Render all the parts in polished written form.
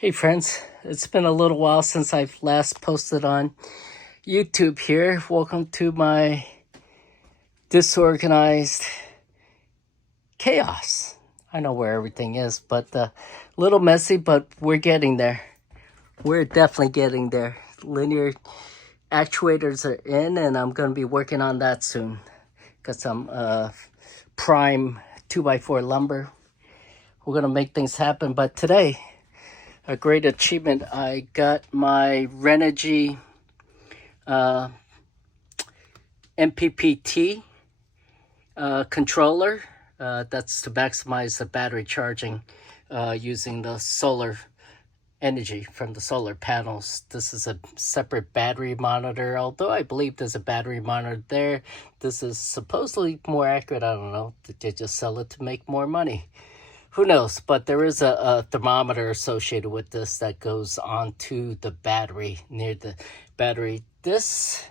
Hey friends, it's been a little while since I've last posted on YouTube here. Welcome to my disorganized chaos. I know where everything is, but a little messy, but we're getting there. We're definitely getting there. Linear actuators are in, and I'm going to be working on that soon. Got some prime 2x4 lumber. We're going to make things happen, but today, a great achievement. I got my Renogy MPPT controller. That's to maximize the battery charging using the solar energy from the solar panels. This is a separate battery monitor, although I believe there's a battery monitor there. This is supposedly more accurate. I don't know. Did they just sell it to make more money? Who knows? But there is a thermometer associated with this that goes onto the battery, near the battery. This,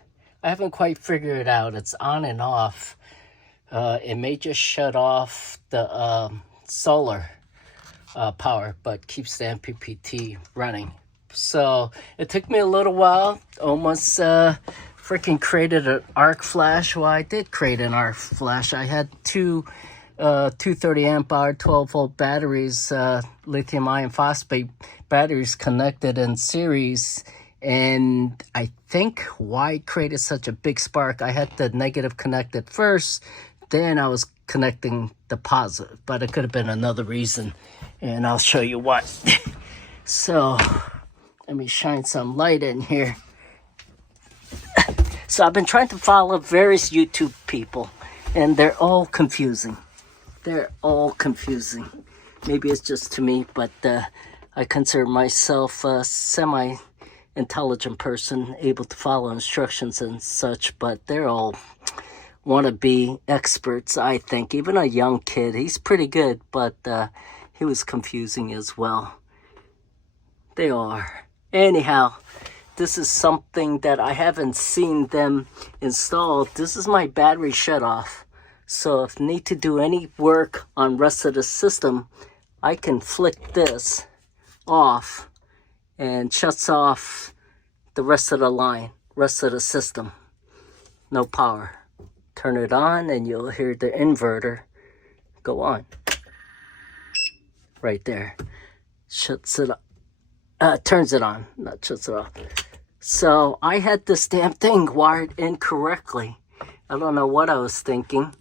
I haven't quite figured it out. It's on and off. It may just shut off the solar power, but keeps the MPPT running. So it took me a little while. Almost freaking created an arc flash. Well, I did create an arc flash. I had two 230 amp hour 12 volt batteries, lithium iron phosphate batteries connected in series, and I think why it created such a big spark, I had the negative connected first, then I was connecting the positive, but it could have been another reason, and I'll show you what. So let me shine some light in here. So I've been trying to follow various YouTube people, and they're all confusing. They're all confusing. Maybe it's just to me, but I consider myself a semi-intelligent person, able to follow instructions and such, but they're all wannabe experts, I think. Even a young kid, he's pretty good, but he was confusing as well. They are. Anyhow, this is something that I haven't seen them install. This is my battery shutoff. So if need to do any work on rest of the system, I can flick this off and shuts off the rest of the line, rest of the system. No power. Turn it on and you'll hear the inverter go on. Right there. Shuts it off. Turns it on, not shuts it off. So I had this damn thing wired incorrectly. I don't know what I was thinking.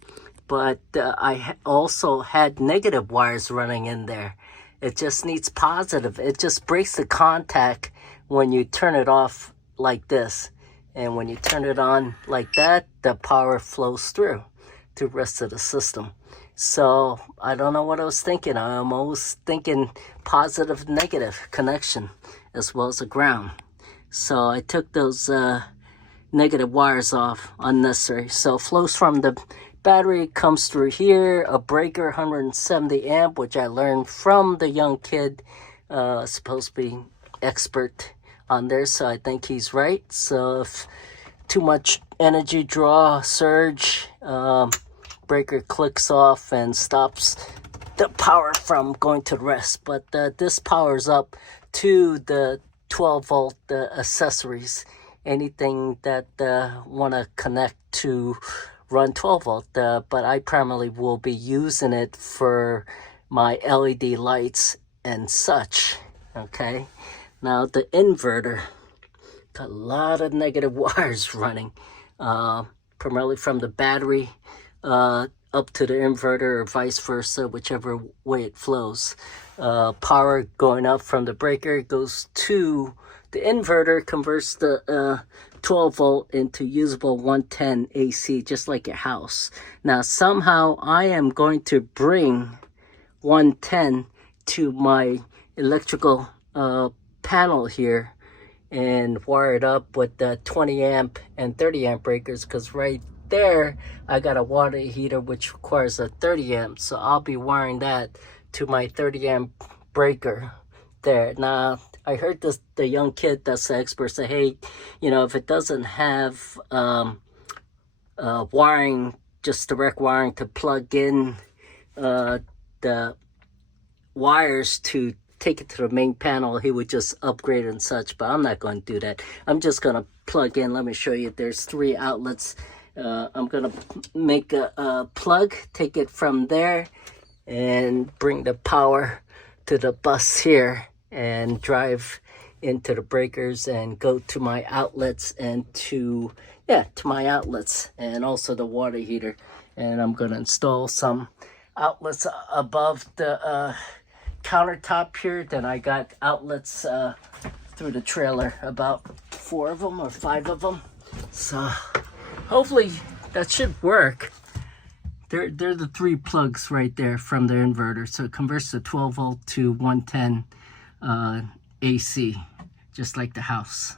But I also had negative wires running in there. It just needs positive. It just breaks the contact when you turn it off like this. And when you turn it on like that, the power flows through to the rest of the system. So I don't know what I was thinking. I'm always thinking positive, negative connection as well as a ground. So I took those negative wires off, unnecessary. So it flows from the battery, comes through here, a breaker, 170 amp, which I learned from the young kid, supposed to be expert on there, so I think he's right. So if too much energy draw, surge, breaker clicks off and stops the power from going to the rest. But this powers up to the 12 volt accessories, anything that want to connect to run 12 volt, but I primarily will be using it for my LED lights and such. Okay, now the inverter, got a lot of negative wires running, primarily from the battery up to the inverter or vice versa, whichever way it flows. Power going up from the breaker goes to the inverter, converts the 12 volt into usable 110 AC, just like your house. Now somehow I am going to bring 110 to my electrical panel here and wire it up with the 20 amp and 30 amp breakers, because right there I got a water heater which requires a 30 amp, so I'll be wiring that to my 30 amp breaker there. Now I heard the young kid that's the expert say, hey, you know, if it doesn't have wiring, just direct wiring to plug in the wires to take it to the main panel, he would just upgrade and such, but I'm not going to do that. I'm just going to plug in. Let me show you. There's 3 outlets. I'm going to make a plug, take it from there, and bring the power to the bus here and drive into the breakers and go to my outlets and to my outlets, and also the water heater. And I'm going to install some outlets above the countertop here. Then I got outlets through the trailer, about 4 of them or 5 of them. So hopefully that should work. They're the 3 plugs right there from the inverter. So it converts the 12 volt to 110 AC, just like the house.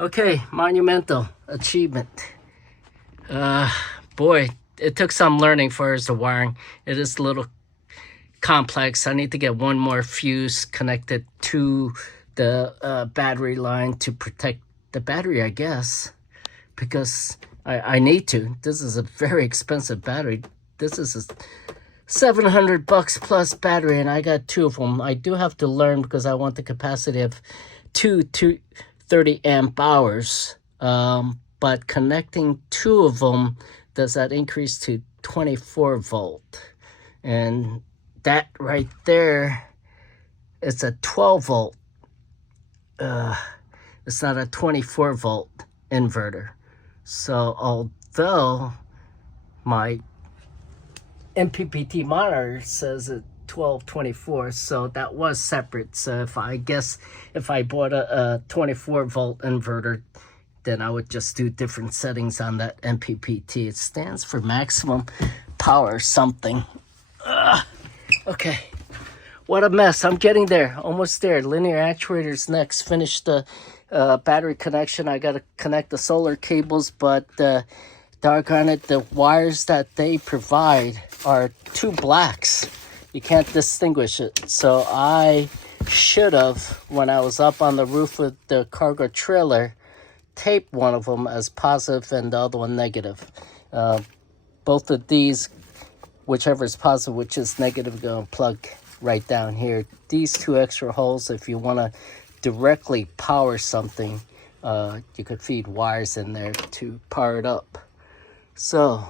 Okay, Monumental achievement. Boy, it took some learning for us, the wiring. It is a little complex. I need to get 1 more fuse connected to the battery line to protect the battery, I guess, because I need to. This is a very expensive battery. This is a $700 plus battery, and I got 2 of them. I do have to learn because I want the capacity of 230 amp hours. But connecting 2 of them, does that increase to 24 volt? And that right there, it's a 12 volt. It's not a 24 volt inverter. So although my MPPT monitor says it 1224, so that was separate. So if I bought a 24 volt inverter, then I would just do different settings on that MPPT. It stands for maximum power something. Okay, what a mess. I'm getting there, almost there. Linear actuators next. Finish the battery connection. I got to connect the solar cables, but doggone it, the wires that they provide are 2 blacks. You can't distinguish it. So I should have, when I was up on the roof of the cargo trailer, tape one of them as positive and the other one negative. Both of these, whichever is positive, which is negative, going to plug right down here. These 2 extra holes, if you want to directly power something, you could feed wires in there to power it up. So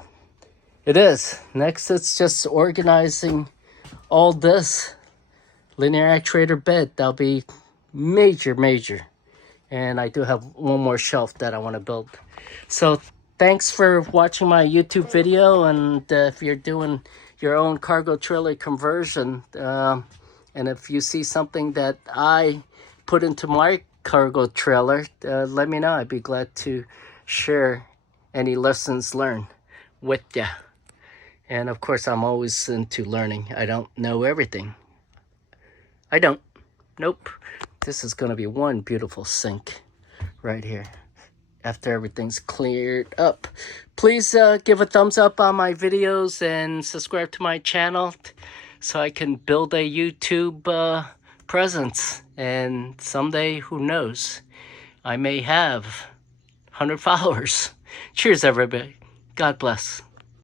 it is. Next, it's just organizing all this linear actuator bed. That'll be major. And I do have 1 more shelf that I want to build. So thanks for watching my YouTube video. And if you're doing your own cargo trailer conversion, and if you see something that I put into my cargo trailer, let me know. I'd be glad to share any lessons learned with ya. And of course, I'm always into learning. I don't know everything. I don't. Nope. This is going to be one beautiful sink right here after everything's cleared up. Please give a thumbs up on my videos and subscribe to my channel so I can build a YouTube presence. And someday, who knows, I may have 100 followers. Cheers, everybody. God bless.